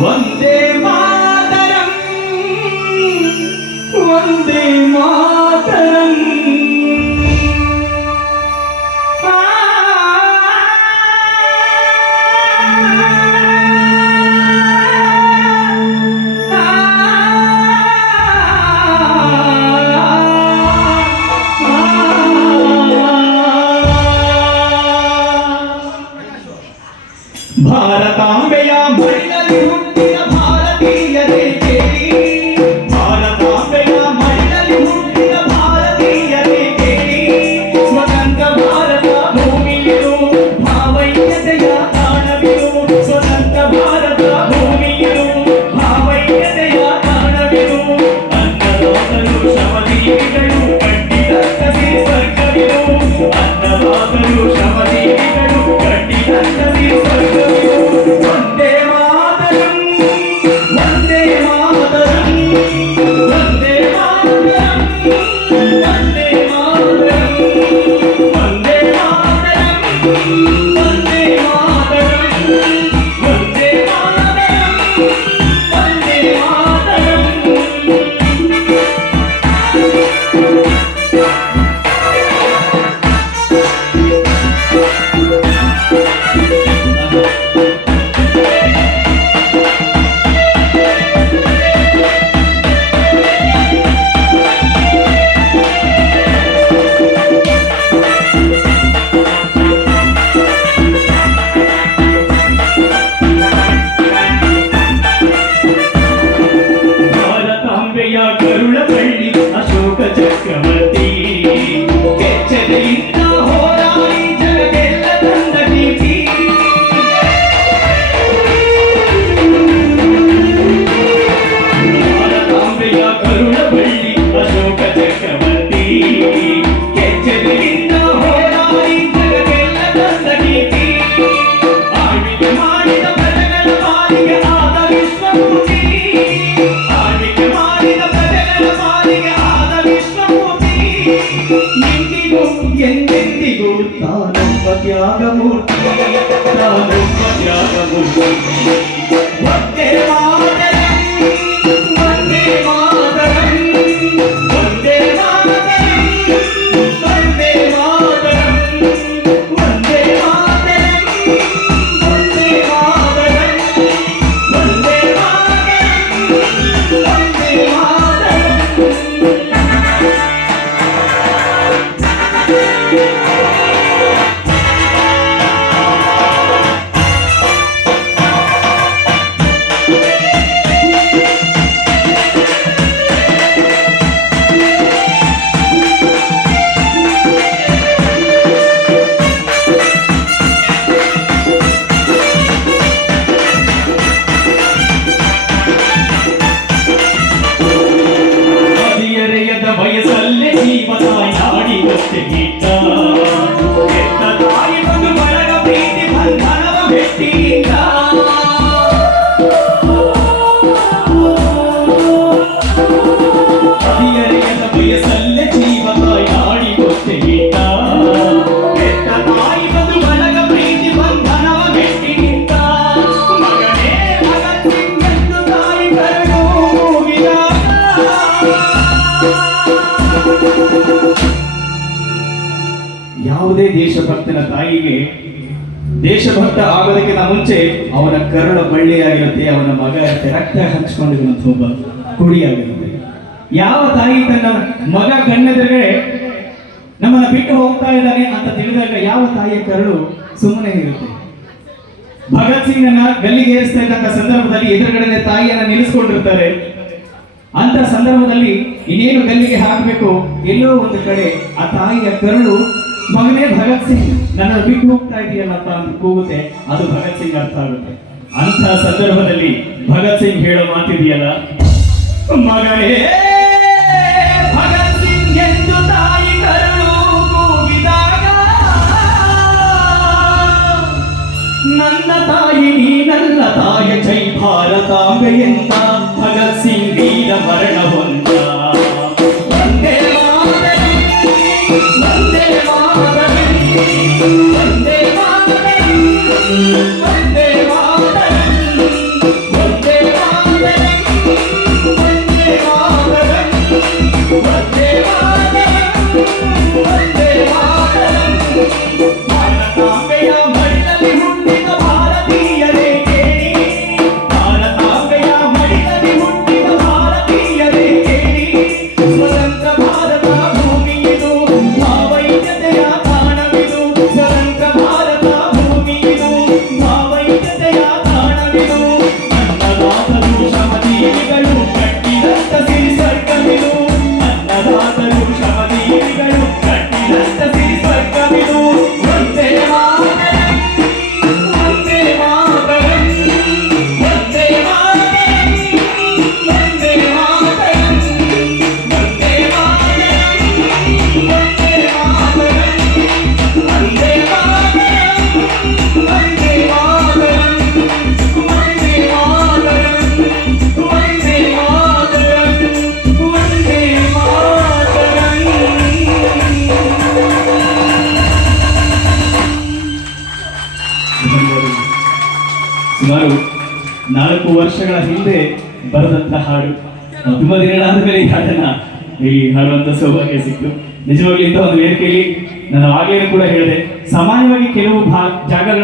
ವಂದೇ ಮಾತರಂ, ವಂದೇ ಮಾತರಂ. ಭಾರತಾಂಬೆಯ ಮಡಿಲಲ್ಲಿ ಹುಟ್ಟಿದ ಭಾರತೀಯರೇ ಕೇಳಿ, ಭಾರತಾಂಬೆಯ ಮಡಿಲಲ್ಲಿ ಹುಟ್ಟಿದ ಭಾರತೀಯರೇ ಕೇಳಿ. ಸ್ವತಂತ್ರ ಭಾರತ ಭೂಮಿಯಿರು ಭಾವೈಕ್ಯತೆಯ ತಾಣವಿರು, ಸ್ವತಂತ್ರ ಭಾರತ ಭೂಮಿಯಿರು ಭಾವೈಕ್ಯತೆಯ ತಾಣವಿರು. ಅನ್ನದಾತರು ಶ್ರಮಜೀವಿಗಳು ಕಟ್ಟಿದ ಕಸಿ ಸ್ವರ್ಗವಿರು, ಅನ್ನದಾತರು ಶ್ರಮಜೀವಿಗಳು ಕಟ್ಟಿದ ಕಸಿ ಸ್ವರ್ಗವಿರು. ವಂದೇ ಮಾತರಂ, ವಂದೇ ಮಾತರಂ, ವಂದೇ ಮಾತರಂ, ವಂದೇ ಮಾತರಂ, ವಂದೇ ಮಾತರಂ, ವಂದೇ ಮಾತರಂ, ವಂದೇ ಮಾತರಂ, ವಂದೇ ಮಾತರಂ. ಕರುಳ ಬಳ್ಳಿ ಅಶೋಕ ಚಕ್ರವರ್ತಿ ಕೆಚ್ಚೆದೆಯಿಂದ ಹೋರಾಡಿ ಜಗದೆಲ್ಲ ತಂದ ಕೀರ್ತಿ. ಭಾರತಾಂಬೆಯ ಕರುಳ ಬಳ್ಳಿ ಅಶೋಕ ಚಕ್ರವರ್ತಿ ಕೆಚ್ಚೆದೆಯಿಂದ ಹೋರಾಡಿ ಜಗದೆಲ್ಲ ತಂದ ಕೀರ್ತಿ. ಆಳ್ವಿಕೆ ಮಾಡಿದ ಪ್ರಜೆಗಳ ಪಾಲಿಗೆ ಆದ ವಿಶ್ವಮೂರ್ತಿ, ಆಳ್ವಿಕೆ ಮಾಡಿದ ಪ್ರಜೆಗಳ ಪಾಲಿಗೆ ಆದ ವಿಶ್ವಮೂರ್ತಿ. ಇಂದಿಗೂ ಎಂದೆಂದಿಗೂ ತಾನೊಬ್ಬ ತ್ಯಾಗಮೂರ್ತಿ, ತಾನೊಬ್ಬ ತ್ಯಾಗಮೂರ್ತಿ. ವಂದೇ ಮಾತರಂ, ವಂದೇ ಮಾತರಂ, ವಂದೇ ಮಾತರಂ, ವಂದೇ ಮಾತರಂ, ವಂದೇ ಮಾತರಂ, ವಂದೇ ಮಾತರಂ, ವಂದೇ ಮಾತರಂ, ವಂದೇ ಮಾತರಂ. ಹದಿಹರೆಯದ ವಯಸ್ಸಲ್ಲೇ ಜೀವನಾಯಿ ಆಡಿದಷ್ಟೇ ಗೀತ, ಹೆತ್ತ ತಾಯಿ ಬಂದು ಬಳಗ ಪ್ರೀತಿ ಬಂಧನವ ಮೆಟ್ಟಿಯಿಂದ. ಹದಿಹರೆಯದ ವಯಸ್ಸಲ್ಲೇ ಜೀವನಾಯಿ ಆಡಿದಷ್ಟೇ ಗೀತ, ಹೆತ್ತ ತಾಯಿ ಬಂದು ಬಳಗ ಪ್ರೀತಿ ಬಂಧನವ ಮೆಟ್ಟಿಯಿಂದ. ಮಗನೇ ಭಗತ್ ಸಿಂಗ್ ಎಂದು ತಾಯಿ ಕರೆದು ಕೂಗಿದಾಗ, ಯಾವುದೇ ದೇಶಭಕ್ತನ ತಾಯಿಗೆ ದೇಶಭಕ್ತ ಆಗೋದಕ್ಕಿಂತ ಮುಂಚೆ ಅವನ ಕರುಳ ಬಳ್ಳಿಯಾಗಿರುತ್ತೆ, ಅವನ ಮಗ ರಕ್ತ ಹಂಚ್ಕೊಂಡಿರುವಂತ ಒಬ್ಬ ಕುಡಿಯಾಗಿರುತ್ತೆ. ಯಾವ ತಾಯಿ ತನ್ನ ಮಗ ಕಣ್ಣೆದುರಿಗೆ ನಮ್ಮನ್ನ ಬಿಟ್ಟು ಹೋಗ್ತಾ ಇದ್ದಾನೆ ಅಂತ ತಿಳಿದಾಗ ಯಾವ ತಾಯಿಯ ಕರುಳು ಸುಮ್ಮನೆ ಇರುತ್ತೆ. ಭಗತ್ ಸಿಂಗ್ ಅನ್ನ ಗಲ್ಲಿಗೆ ಏರಿಸ್ತಾ ಇದ್ದಂತ ಸಂದರ್ಭದಲ್ಲಿ ಎದುರುಗಡೆ ತಾಯಿಯನ್ನ ನಿಲ್ಲಿಸ್ಕೊಂಡಿರ್ತಾರೆ. ಅಂತ ಸಂದರ್ಭದಲ್ಲಿ ಇನ್ನೇನು ಗಲ್ಲಿಗೆ ಹಾಕಬೇಕು, ಎಲ್ಲೋ ಒಂದು ಕಡೆ ಆ ತಾಯಿಯ ಕರುಳು ಮಗನೇ ಭಗತ್ ಸಿಂಗ್ ನನ್ನ ಬಿಟ್ಟು ಹೋಗ್ತಾ ಇದೆಯಲ್ಲಪ್ಪ ಅಂತ ಕೂಗುತ್ತೆ. ಅದು ಭಗತ್ ಸಿಂಗ್ ಅರ್ಥ ಆಗುತ್ತೆ. ಅಂತ ಸಂದರ್ಭದಲ್ಲಿ ಭಗತ್ ಸಿಂಗ್ ಹೇಳೋ ಮಾತಿದೆಯಲ್ಲ, ಮಗನೇ ಭಗತ್ ಸಿಂಗ್ ಎಂದು ತಾಯಿ ಕರುಳು ಕೂಗಿದಾಗ, ನನ್ನ ತಾಯಿ ನೀನಲ್ಲ ತಾಯ ಜೈ ಭಾರತಾಂಬೆ ಎಂದ ಭಗತ್ ಸಿಂಗ್ ವೀರ ಮರಣ ಹೊಂದ. ವಂದೇ ಮಾತರಂ, ವಂದೇ ಮಾತರಂ, ವಂದೇ ಮಾತರಂ, ವಂದೇ ಮಾತರಂ. ಸುಮಾರು 4 ವರ್ಷಗಳ ಹಿಂದೆ ಬರೆದಂತ ಹಾಡು. ತುಂಬಾ ದಿನಗಳಾದ ಮೇಲೆ ಈ ಹಾಡನ್ನ ಹಾಡುವಂತ ಸೌಭಾಗ್ಯ ಸಿಕ್ತು. ನಿಜವಾಗ್ಲೂ ಇಂಥ ಒಂದು ವೇದಿಕೆಯಲ್ಲಿ ನಾನು ಆಗ್ಲೇ ಕೂಡ ಹೇಳಿದೆ, ಸಾಮಾನ್ಯವಾಗಿ ಕೆಲವು ಜಾಗಗಳ